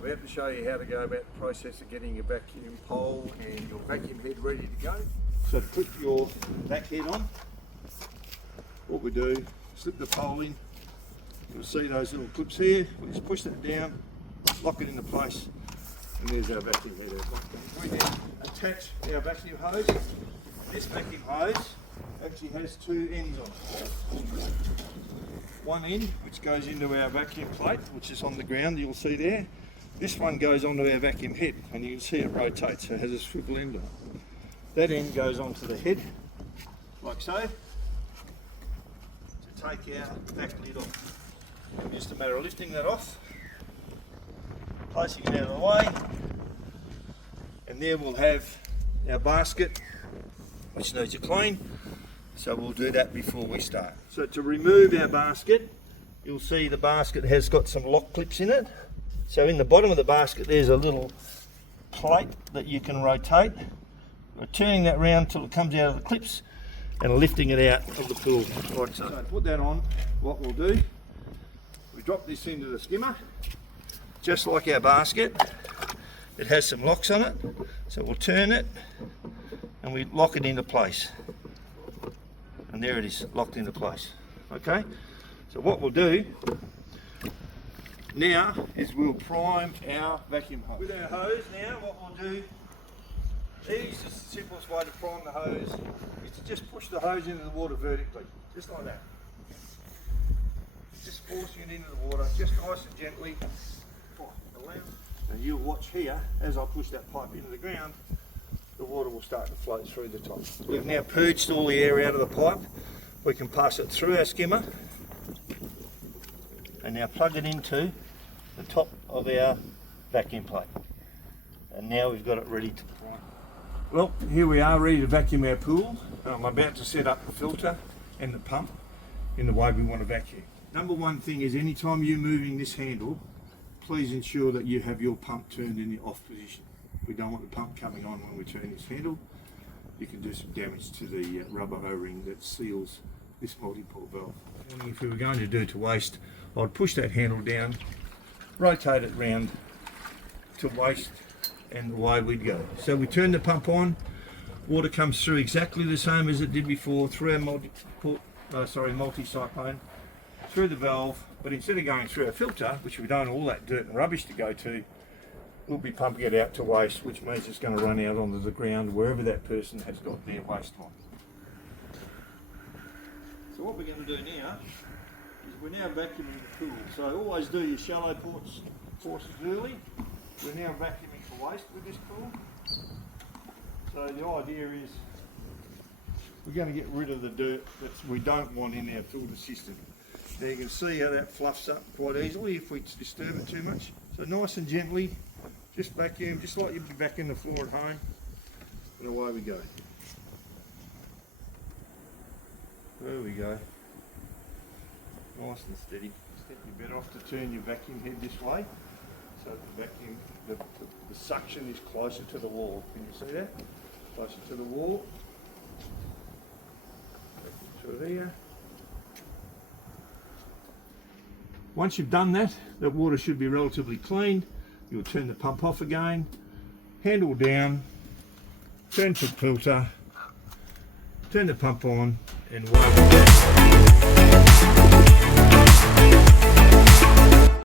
I'm about to show you how to go about the process of getting your vacuum pole and your vacuum head ready to go. So to put your vac head on, what we do, slip the pole in. You'll see those little clips here. We just push that down, lock it into place, and there's our vacuum head out. We then attach our vacuum hose. This vacuum hose actually has two ends on it. One end which goes into our vacuum plate, which is on the ground, you'll see there. This one goes onto our vacuum head, and you can see it rotates, so it has a swivel end on it. That end goes onto the head, like so, to take our vac lid off. And just a matter of lifting that off, placing it out of the way, and there we'll have our basket, which needs to clean. So we'll do that before we start. So to remove our basket, you'll see the basket has got some lock clips in it. So in the bottom of the basket there's a little plate that you can rotate. We're turning that round till it comes out of the clips and lifting it out of the pool. Like so. So to put that on, what we'll do, we drop this into the skimmer, just like our basket. It has some locks on it, so we'll turn it and we lock it into place. And there it is, locked into place. Okay, so what we'll do now is we'll prime our vacuum hose. With our hose now, what we'll do, is the simplest way to prime the hose is to just push the hose into the water vertically, just like that. Just forcing it into the water, just nice and gently. And you'll watch here, as I push that pipe into the ground, the water will start to float through the top. We've now purged all the air out of the pipe. We can pass it through our skimmer and now plug it into the top of our vacuum plate. And now we've got it ready to prime. Well, here we are ready to vacuum our pool. I'm about to set up the filter and the pump in the way we want to vacuum. Number one thing is, anytime you're moving this handle, please ensure that you have your pump turned in the off position. We don't want the pump coming on when we turn this handle. You can do some damage to the rubber O-ring that seals this multiport valve. If we were going to do to waste, I'd push that handle down, rotate it round to waste, and away we'd go. So we turn the pump on, water comes through exactly the same as it did before, through our multi-cyclone, through the valve, but instead of going through our filter, which we don't want all that dirt and rubbish to go to, we'll be pumping it out to waste, which means it's going to run out onto the ground wherever that person has got their waste on. So what we're going to do now is we're now vacuuming the pool. So always do your shallow portions early. We're now vacuuming for waste with this pool. So the idea is we're going to get rid of the dirt that we don't want in our filter system. Now you can see how that fluffs up quite easily if we disturb it too much. So nice and gently, just vacuum, just like you'd be vacuuming the floor at home, and away we go. There we go. Nice and steady. You're better off to turn your vacuum head this way, so the vacuum, the suction is closer to the wall. Can you see that? Closer to the wall. Through there. Once you've done that, the water should be relatively clean. You'll turn the pump off again, handle down, turn to filter, turn the pump on, and away we go.